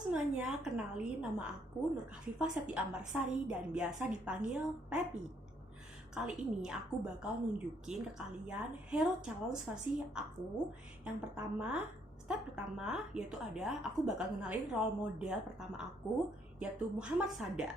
semuanya, kenalin nama aku Nur Khafifa Septi Ambarsari dan biasa dipanggil Pepi. Kali ini aku bakal nunjukin ke kalian hero challenge versi aku. Yang pertama, step pertama yaitu aku bakal kenalin role model pertama aku, yaitu Muhammad Sadat.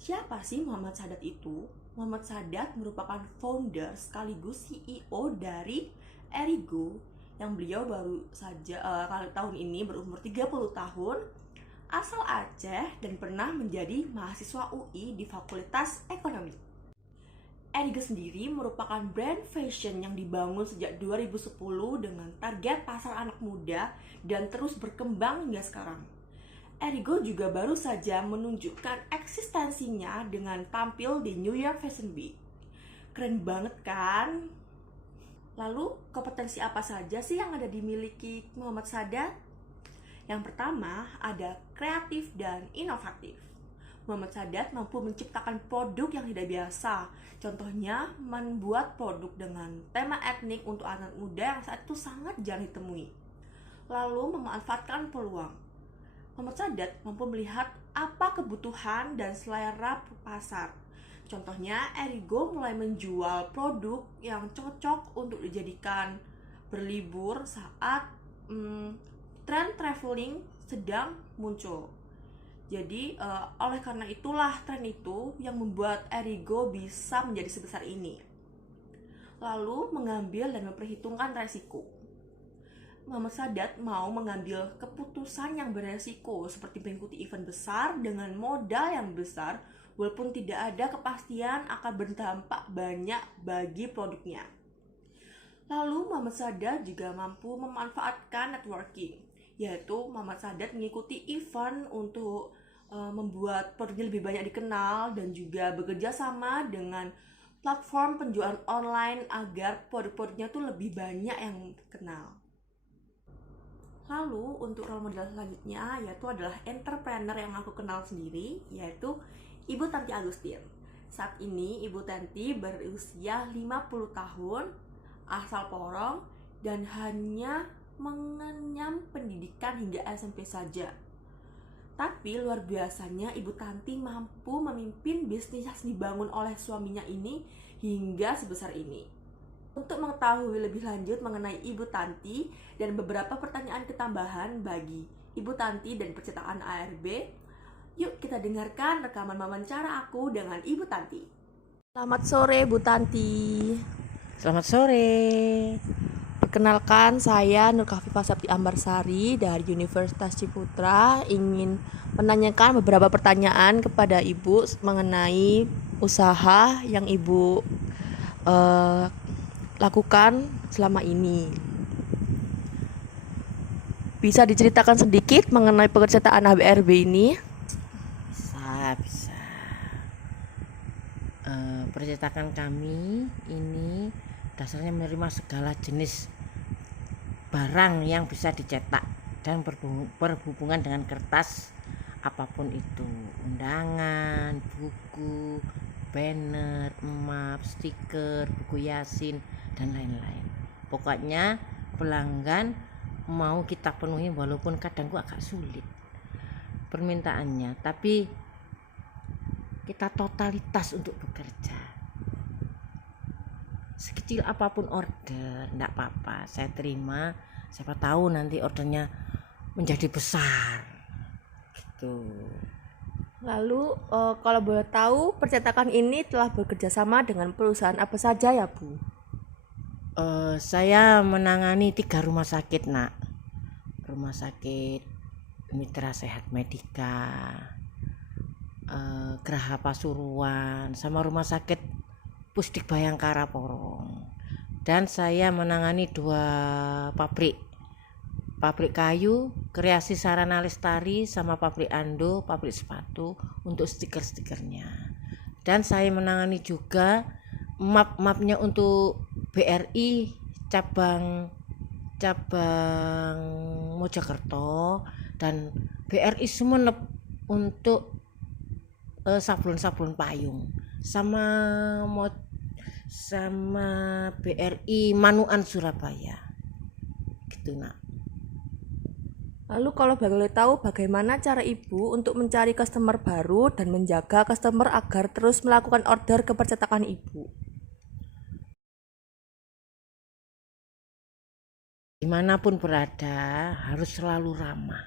Siapa sih Muhammad Sadat itu? Muhammad Sadat merupakan founder sekaligus CEO dari Erigo, yang beliau baru saja tahun ini berumur 30 tahun, asal Aceh dan pernah menjadi mahasiswa UI di Fakultas Ekonomi. Erigo sendiri merupakan brand fashion yang dibangun sejak 2010 dengan target pasar anak muda dan terus berkembang hingga sekarang. Erigo juga baru saja menunjukkan eksistensinya dengan tampil di New York Fashion Week. Keren banget kan? Lalu, kompetensi apa saja sih yang ada dimiliki Muhammad Sadat? Yang pertama, ada kreatif dan inovatif. Muhammad Sadat mampu menciptakan produk yang tidak biasa. Contohnya, membuat produk dengan tema etnik untuk anak muda yang saat itu sangat jarang ditemui. Lalu, memanfaatkan peluang. Muhammad Sadat mampu melihat apa kebutuhan dan selera pasar. Contohnya, Erigo mulai menjual produk yang cocok untuk dijadikan berlibur saat tren traveling sedang muncul. Jadi, oleh karena itulah tren itu yang membuat Erigo bisa menjadi sebesar ini. Lalu, mengambil dan memperhitungkan resiko. Muhammad Sadat mau mengambil keputusan yang beresiko seperti mengikuti event besar dengan modal yang besar, walaupun tidak ada kepastian akan berdampak banyak bagi produknya. Lalu Muhammad Sadat juga mampu memanfaatkan networking, yaitu Muhammad Sadat mengikuti event untuk membuat produknya lebih banyak dikenal dan juga bekerja sama dengan platform penjualan online agar produk-produknya tuh lebih banyak yang dikenal. Lalu untuk role model selanjutnya yaitu adalah entrepreneur yang aku kenal sendiri, yaitu Ibu Tanti Agustin. Saat ini Ibu Tanti berusia 50 tahun, asal Porong, dan hanya mengenyam pendidikan hingga SMP saja. Tapi luar biasanya Ibu Tanti mampu memimpin bisnis yang dibangun oleh suaminya ini hingga sebesar ini. Untuk mengetahui lebih lanjut mengenai Ibu Tanti dan beberapa pertanyaan ketambahan bagi Ibu Tanti dan percetakan ARB, yuk kita dengarkan rekaman wawancara aku dengan Ibu Tanti. Selamat sore Bu Tanti. Selamat sore. Perkenalkan, saya Nur Khafifa Septi Ambarsari dari Universitas Ciputra. Ingin menanyakan beberapa pertanyaan kepada Ibu mengenai usaha yang Ibu lakukan selama ini. Bisa diceritakan sedikit mengenai pekerjaan ABRB ini? Bisa. Percetakan kami ini dasarnya menerima segala jenis barang yang bisa dicetak dan berhubungan dengan kertas apapun itu, undangan, buku, banner, map, stiker, buku yasin, dan lain-lain. Pokoknya pelanggan mau kita penuhi walaupun kadang agak sulit permintaannya, tapi kita totalitas untuk bekerja. Sekecil apapun order, enggak apa-apa, saya terima. Siapa tahu nanti ordernya menjadi besar gitu. Lalu kalau boleh tahu, percetakan ini telah bekerja sama dengan perusahaan apa saja ya Bu? Saya menangani 3 rumah sakit, Nak. Rumah sakit Mitra Sehat Medika, Geraha Pasuruan, sama rumah sakit Pusdik Bayangkara Porong. Dan saya menangani 2 pabrik kayu, Kreasi Sarana Lestari, sama pabrik Ando, pabrik sepatu untuk stiker-stikernya. Dan saya menangani juga map-mapnya untuk BRI cabang Mojokerto dan BRI Sumenep untuk sablon payung, sama BRI Manuan Surabaya gitu, Nak. Lalu kalau boleh tahu bagaimana cara Ibu untuk mencari customer baru dan menjaga customer agar terus melakukan order ke percetakan Ibu? Dimanapun berada harus selalu ramah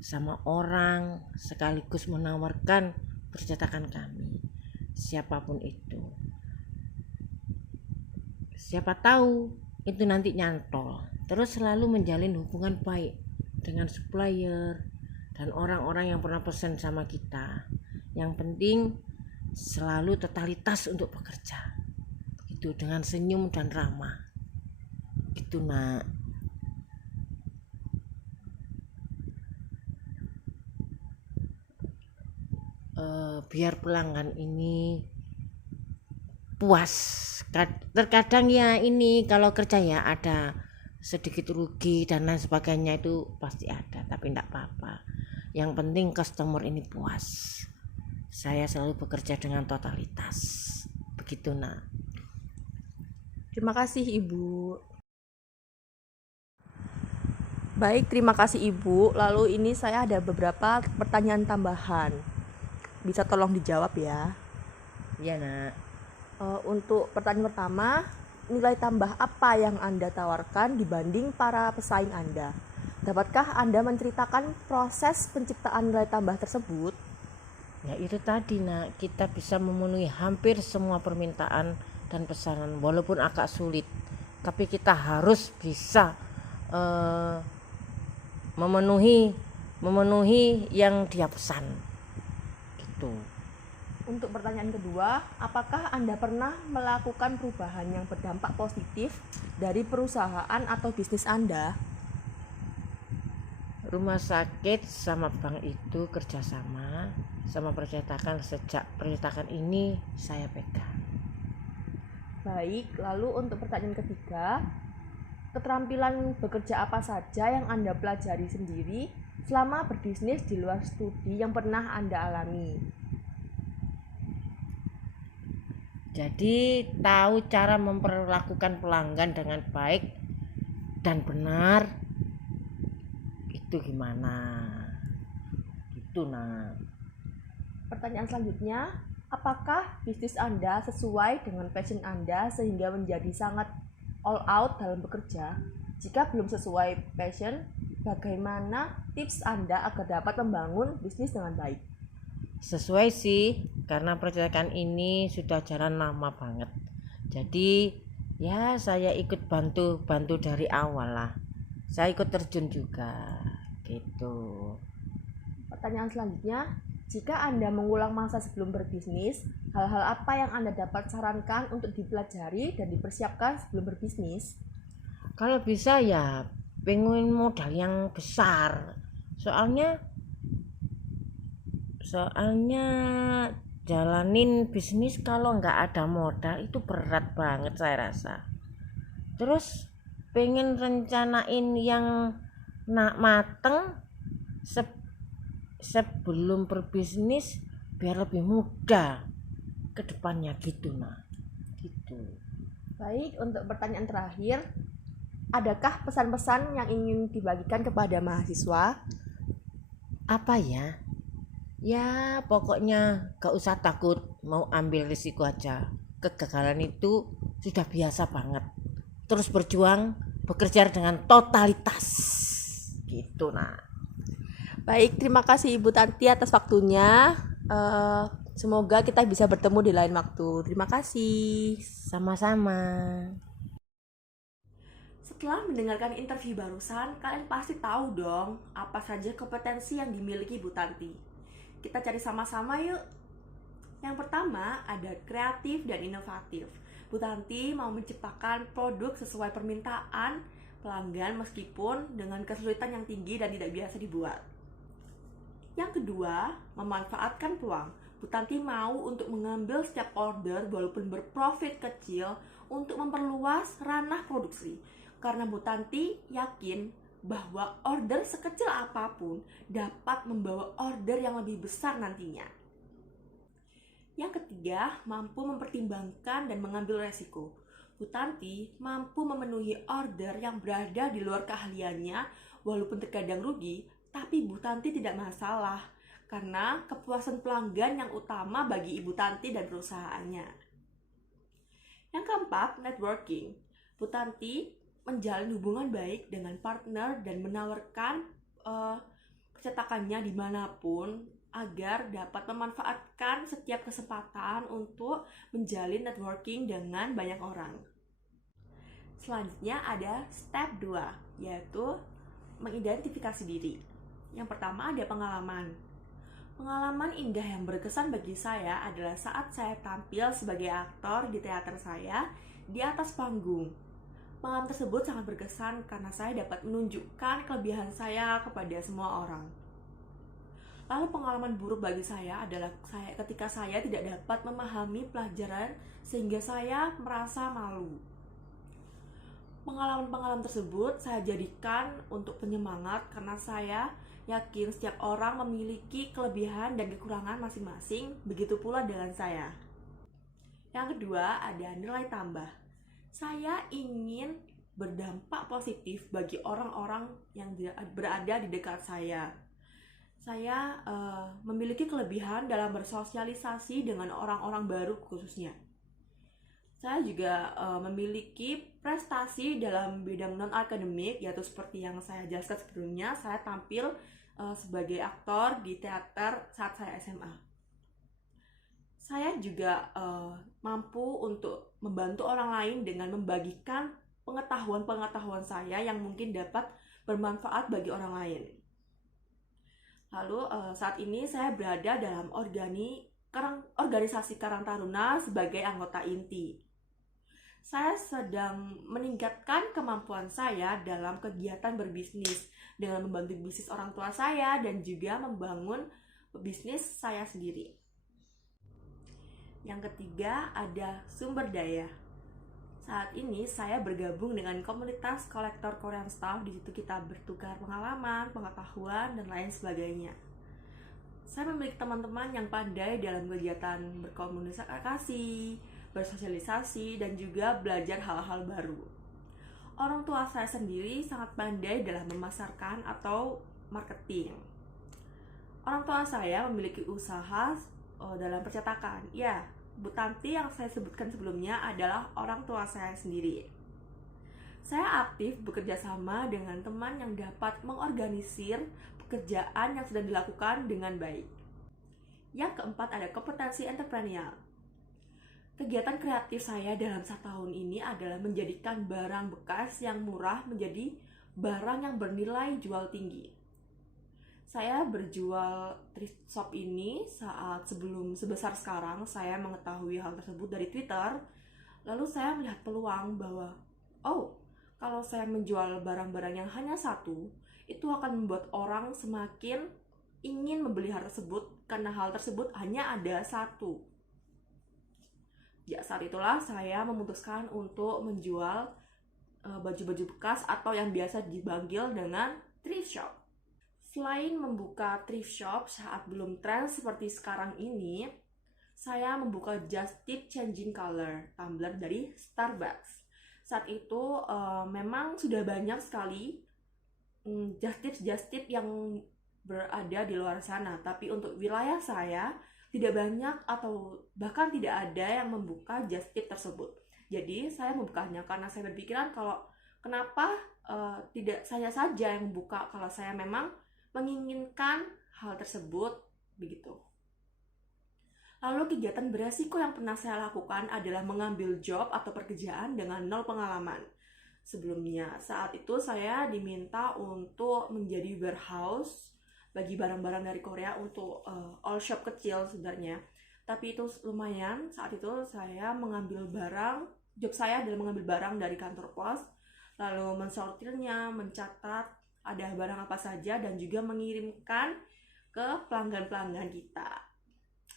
sama orang, sekaligus menawarkan percetakan kami, siapapun itu. Siapa tahu itu nanti nyantol. Terus selalu menjalin hubungan baik dengan supplier dan orang-orang yang pernah pesan sama kita. Yang penting selalu totalitas untuk bekerja. Itu dengan senyum dan ramah. Itu nak. Biar pelanggan ini puas. Terkadang ya ini kalau kerja ya ada sedikit rugi dan lain sebagainya, itu pasti ada, tapi enggak apa-apa. Yang penting customer ini puas. Saya selalu bekerja dengan totalitas. Begitu nak. Terima kasih Ibu. Baik, terima kasih Ibu. Lalu ini saya ada beberapa pertanyaan tambahan. Bisa tolong dijawab ya. Iya nak. Untuk pertanyaan pertama, nilai tambah apa yang Anda tawarkan dibanding para pesaing Anda? Dapatkah Anda menceritakan proses penciptaan nilai tambah tersebut? Ya itu tadi nak, kita bisa memenuhi hampir semua permintaan dan pesanan walaupun agak sulit, tapi kita harus bisa memenuhi yang dia pesan gitu. Untuk pertanyaan kedua, apakah Anda pernah melakukan perubahan yang berdampak positif dari perusahaan atau bisnis Anda? Rumah sakit sama bank itu kerjasama sama percetakan. Sejak percetakan ini saya pegang. Baik, lalu untuk pertanyaan ketiga, keterampilan bekerja apa saja yang Anda pelajari sendiri selama berbisnis di luar studi yang pernah Anda alami? Jadi tahu cara memperlakukan pelanggan dengan baik dan benar itu gimana? Itu nah. Pertanyaan selanjutnya, apakah bisnis Anda sesuai dengan passion Anda sehingga menjadi sangat all out dalam bekerja? Jika belum sesuai passion, bagaimana tips Anda agar dapat membangun bisnis dengan baik? Sesuai sih, karena percetakan ini sudah jalan lama banget. Jadi ya saya ikut bantu dari awal lah. Saya ikut terjun juga gitu. Pertanyaan selanjutnya, jika Anda mengulang masa sebelum berbisnis, hal-hal apa yang Anda dapat sarankan untuk dipelajari dan dipersiapkan sebelum berbisnis? Kalau bisa ya pengen modal yang besar. Soalnya jalanin bisnis kalau nggak ada modal itu berat banget saya rasa. Terus pengen rencanain yang mateng sebelum berbisnis biar lebih mudah ke depannya gitu nah. Gitu. Baik, untuk pertanyaan terakhir, adakah pesan-pesan yang ingin dibagikan kepada mahasiswa? Apa ya? Ya pokoknya gak usah takut, mau ambil risiko aja. Kegagalan itu sudah biasa banget. Terus berjuang, bekerja dengan totalitas gitu nah. Baik, terima kasih Ibu Tanti atas waktunya. Semoga kita bisa bertemu di lain waktu. Terima kasih. Sama-sama. Setelah mendengarkan interview barusan, kalian pasti tahu dong apa saja kompetensi yang dimiliki Bu Tanti. Kita cari sama-sama yuk. Yang pertama ada kreatif dan inovatif. Bu Tanti mau menciptakan produk sesuai permintaan pelanggan meskipun dengan kesulitan yang tinggi dan tidak biasa dibuat. Yang kedua, memanfaatkan peluang. Bu Tanti mau untuk mengambil setiap order walaupun berprofit kecil untuk memperluas ranah produksi. Karena Bu Tanti yakin bahwa order sekecil apapun dapat membawa order yang lebih besar nantinya. Yang ketiga, mampu mempertimbangkan dan mengambil resiko. Bu Tanti mampu memenuhi order yang berada di luar keahliannya Walaupun terkadang rugi, tapi Bu Tanti tidak masalah karena kepuasan pelanggan yang utama bagi Ibu Tanti dan perusahaannya. Yang keempat, networking. Bu Tanti menjalin hubungan baik dengan partner dan menawarkan percetakannya dimanapun agar dapat memanfaatkan setiap kesempatan untuk menjalin networking dengan banyak orang. Selanjutnya ada step 2, yaitu mengidentifikasi diri. Yang pertama ada pengalaman. Pengalaman indah yang berkesan bagi saya adalah saat saya tampil sebagai aktor di teater saya di atas panggung. Pengalaman tersebut sangat berkesan karena saya dapat menunjukkan kelebihan saya kepada semua orang. Lalu pengalaman buruk bagi saya adalah ketika saya tidak dapat memahami pelajaran sehingga saya merasa malu. Pengalaman-pengalaman tersebut saya jadikan untuk penyemangat karena saya yakin setiap orang memiliki kelebihan dan kekurangan masing-masing, begitu pula dengan saya. Yang kedua ada nilai tambah. Saya ingin berdampak positif bagi orang-orang yang berada di dekat saya. Saya memiliki kelebihan dalam bersosialisasi dengan orang-orang baru khususnya. Saya juga memiliki prestasi dalam bidang non-akademik, yaitu seperti yang saya jelaskan sebelumnya, saya tampil sebagai aktor di teater saat saya SMA. Saya juga mampu untuk membantu orang lain dengan membagikan pengetahuan-pengetahuan saya yang mungkin dapat bermanfaat bagi orang lain. Lalu saat ini saya berada dalam organisasi Karang Taruna sebagai anggota inti. Saya sedang meningkatkan kemampuan saya dalam kegiatan berbisnis dengan membantu bisnis orang tua saya dan juga membangun bisnis saya sendiri. Yang ketiga ada sumber daya. Saat ini saya bergabung dengan komunitas kolektor Korean Stuff. Di situ kita bertukar pengalaman, pengetahuan, dan lain sebagainya. Saya memiliki teman-teman yang pandai dalam kegiatan berkomunikasi, bersosialisasi, dan juga belajar hal-hal baru. Orang tua saya sendiri sangat pandai dalam memasarkan atau marketing. Orang tua saya memiliki usaha dalam percetakan. Ya, Bu Tanti yang saya sebutkan sebelumnya adalah orang tua saya sendiri. Saya aktif bekerja sama dengan teman yang dapat mengorganisir pekerjaan yang sudah dilakukan dengan baik. Yang keempat ada kompetensi entrepreneurial. Kegiatan kreatif saya dalam 1 tahun ini adalah menjadikan barang bekas yang murah menjadi barang yang bernilai jual tinggi. Saya berjual thrift shop ini saat sebesar sekarang saya mengetahui hal tersebut dari Twitter. Lalu saya melihat peluang bahwa kalau saya menjual barang-barang yang hanya satu, itu akan membuat orang semakin ingin membeli hal tersebut karena hal tersebut hanya ada satu. Ya, saat itulah saya memutuskan untuk menjual baju-baju bekas atau yang biasa dipanggil dengan thrift shop. Selain membuka thrift shop saat belum tren seperti sekarang ini, saya membuka Just Tip Changing Color, tumbler dari Starbucks. Saat itu memang sudah banyak sekali just tip yang berada di luar sana, tapi untuk wilayah saya tidak banyak atau bahkan tidak ada yang membuka just tip tersebut. Jadi saya membukanya karena saya berpikiran kalau kenapa tidak saya saja yang membuka kalau saya memang menginginkan hal tersebut begitu. Lalu kegiatan beresiko yang pernah saya lakukan adalah mengambil job atau pekerjaan dengan 0 pengalaman. Sebelumnya, saat itu saya diminta untuk menjadi warehouse bagi barang-barang dari Korea untuk all shop kecil sebenarnya. Tapi itu lumayan, saat itu saya mengambil barang, job saya adalah mengambil barang dari kantor pos, lalu mensortirnya, mencatat ada barang apa saja dan juga mengirimkan ke pelanggan-pelanggan kita.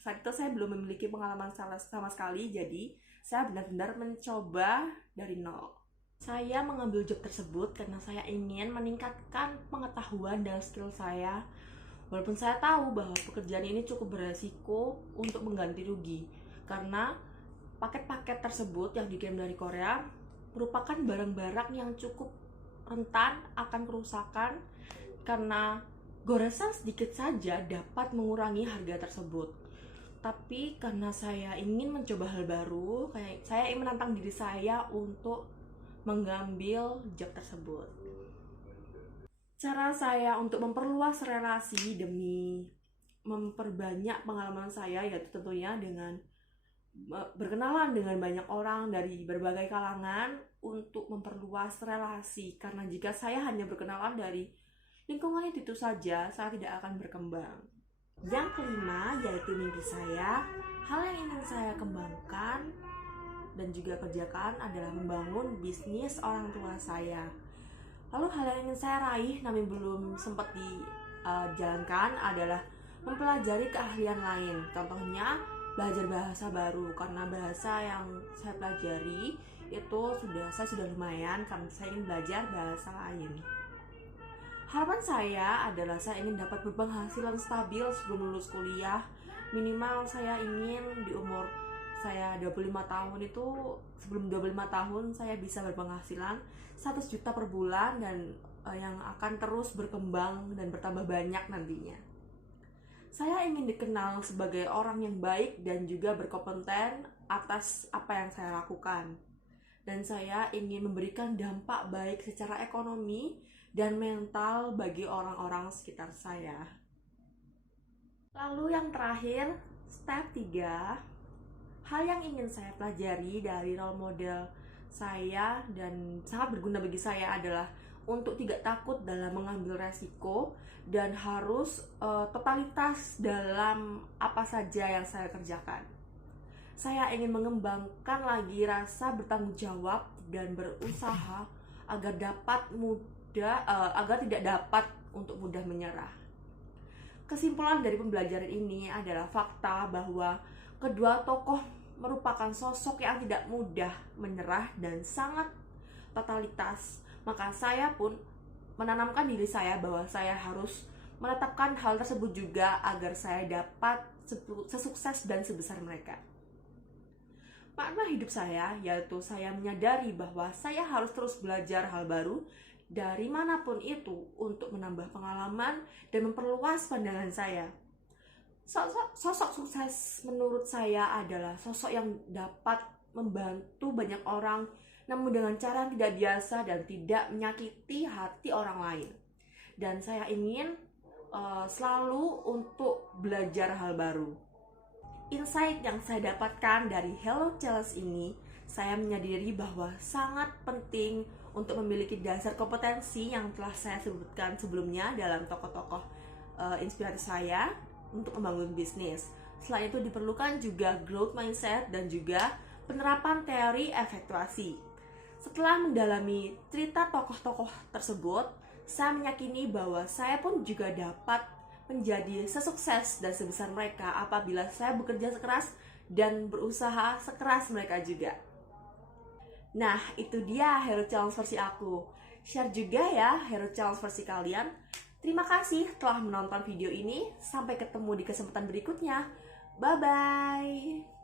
Saat itu saya belum memiliki pengalaman sama sekali, jadi saya benar-benar mencoba dari nol. Saya mengambil job tersebut karena saya ingin meningkatkan pengetahuan dan skill saya. Walaupun saya tahu bahwa pekerjaan ini cukup beresiko untuk mengganti rugi, karena paket-paket tersebut yang dikirim dari Korea merupakan barang-barang yang cukup rentan akan kerusakan karena goresan sedikit saja dapat mengurangi harga tersebut. Tapi karena saya ingin mencoba hal baru, kayak saya ingin menantang diri saya untuk mengambil job tersebut. Cara saya untuk memperluas relasi demi memperbanyak pengalaman saya yaitu tentunya dengan berkenalan dengan banyak orang dari berbagai kalangan untuk memperluas relasi, karena jika saya hanya berkenalan dari lingkungan itu saja, saya tidak akan berkembang. Yang kelima yaitu mimpi saya. Hal yang ingin saya kembangkan dan juga kerjakan adalah membangun bisnis orang tua saya. Lalu hal yang ingin saya raih namun belum sempat dijalankan adalah mempelajari keahlian lain. Contohnya belajar bahasa baru, karena bahasa yang saya pelajari itu saya sudah lumayan, karena saya ingin belajar bahasa lain. Harapan saya adalah saya ingin dapat berpenghasilan stabil sebelum lulus kuliah. Minimal saya ingin di umur saya 25 tahun itu, sebelum 25 tahun saya bisa berpenghasilan 100 juta per bulan, dan yang akan terus berkembang dan bertambah banyak nantinya. Saya ingin dikenal sebagai orang yang baik dan juga berkompeten atas apa yang saya lakukan. Dan saya ingin memberikan dampak baik secara ekonomi dan mental bagi orang-orang sekitar saya. Lalu yang terakhir, step 3. Hal yang ingin saya pelajari dari role model saya dan sangat berguna bagi saya adalah untuk tidak takut dalam mengambil resiko dan harus totalitas dalam apa saja yang saya kerjakan. Saya ingin mengembangkan lagi rasa bertanggung jawab dan berusaha agar tidak dapat untuk mudah menyerah. Kesimpulan dari pembelajaran ini adalah fakta bahwa kedua tokoh merupakan sosok yang tidak mudah menyerah dan sangat totalitas. Maka saya pun menanamkan diri saya bahwa saya harus menetapkan hal tersebut juga agar saya dapat sesukses dan sebesar mereka. Makna hidup saya yaitu saya menyadari bahwa saya harus terus belajar hal baru dari manapun itu untuk menambah pengalaman dan memperluas pandangan saya. Sosok sukses menurut saya adalah sosok yang dapat membantu banyak orang, namun dengan cara yang tidak biasa dan tidak menyakiti hati orang lain. Dan saya ingin selalu untuk belajar hal baru. Insight yang saya dapatkan dari Hello Challenge ini, saya menyadari bahwa sangat penting untuk memiliki dasar kompetensi yang telah saya sebutkan sebelumnya dalam tokoh-tokoh inspirasi saya untuk membangun bisnis. Selain itu diperlukan juga growth mindset dan juga penerapan teori efektuasi. Setelah mendalami cerita tokoh-tokoh tersebut, saya meyakini bahwa saya pun juga dapat menjadi sesukses dan sebesar mereka apabila saya bekerja sekeras dan berusaha sekeras mereka juga. Nah, itu dia Hero Challenge versi aku. Share juga ya Hero Challenge versi kalian. Terima kasih telah menonton video ini. Sampai ketemu di kesempatan berikutnya. Bye-bye.